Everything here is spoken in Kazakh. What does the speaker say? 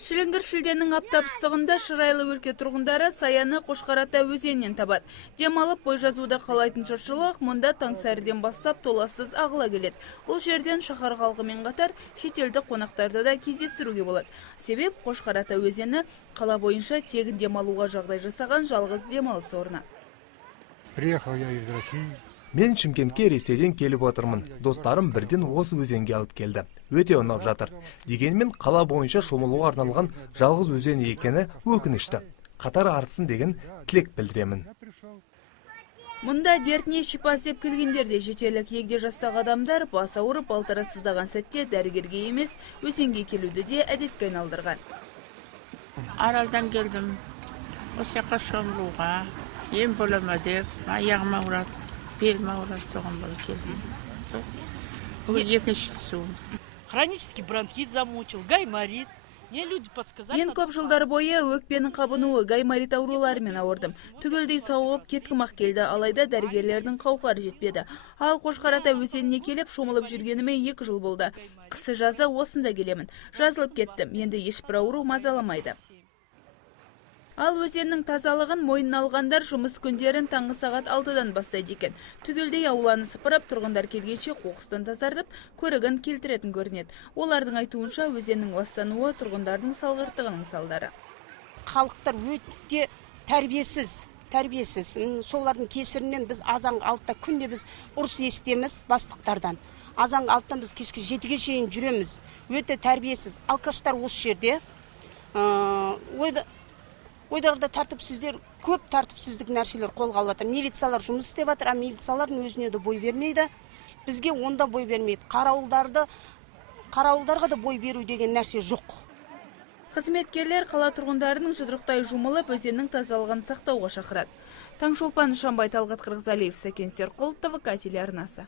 Шіліңгір шілденің аптап ыстығында Шырайлы өлке тұрғындары саяны Қошқарата өзенінен табады. Демалып бой жазуда қалайтын жұртшылық мұнда таңсәріден бастап толассыз ағыла келеді. Бұл жерден шаһар халқымен қатар шетелдік қонақтарды да кездестіруге болады. Себеп Қошқарата өзені қала бойынша тегін демалуға жағдай жасаған жалғыз демалыс орны. Приехал я из России. Мен Шымкентке Ресейден келіп отырмын. Достарым бірден осы өзенге алып келді. Өте ұнап жатыр. Дегенмен қала бойынша шомылуға арналған жалғыз өзен екені өкінішті. Қатар артсын деген тілек білдіремін. Мұнда дертіне шипа іздеп келгендер де жетерлік. Егде жастағы адамдар бас ауырып балтыры сыздаған сәтте дәрігерге емес, өзенге келуді де әдетке айналдырған. Аралдан келдім. Осы жаққа шомылуға, ем бола деп, аяғым ауырады. Белім ауырады, соған болып келдім. Бүгін екінші су. Хронический бронхит замучил, гайморит. Мне люди подсказали. Мен көп жылдар бойы өкпенің қабынуы, гайморит ауруларымен ауырдым. Түгелдей сауығып кеткім-ақ келді, алайда дәрігерлердің қауқары жетпеді. Ал Қошқарата өзеніне келіп шомылып жүргеніме 2 жыл болды. Қысы жазы осында келемін. Жазылып кеттім, енді ешбір ауру мазаламайды. Ал өзеннің тазалығын мойнына алғандар жұмыс күндерін таңғы сағат 6-дан бастайды екен. Түгелдей ауланы сыпырып, тұрғындар келгенше қоқыстан тазартып, көрігін келтіретін көрінеді. Олардың айтуынша өзеннің ластануы тұрғындардың салғырттығының салдары. Халықтар өте тәрбиесіз. Солардың кесірінен біз азанғы 6-та күнде біз ұрыс естеміз бастықтардан. Азанғы 6-тан біз кешкі 7-ге шейін жүреміз. Өте тәрбиесіз. Алкаштар осы жерде. Ойдағырда тәртіпсіздер, көп тәртіпсіздік нәрселер қолға алып жатыр. Милициялар жұмыс істеп жатыр, а милициялардың өзіне де бой бермейді. Бізге онда бой бермейді. Қарауылдарға да бой беру деген нәрсе жоқ. Қызметкерлер қала тұрғындарының жұдырықтай жұмылып, өзеннің тазалығын сақтауға шақырады. Таңшолпан Шамбай, Талғат Қырғызалиев, Сәкен Серқұл, ТВК телеарнасы.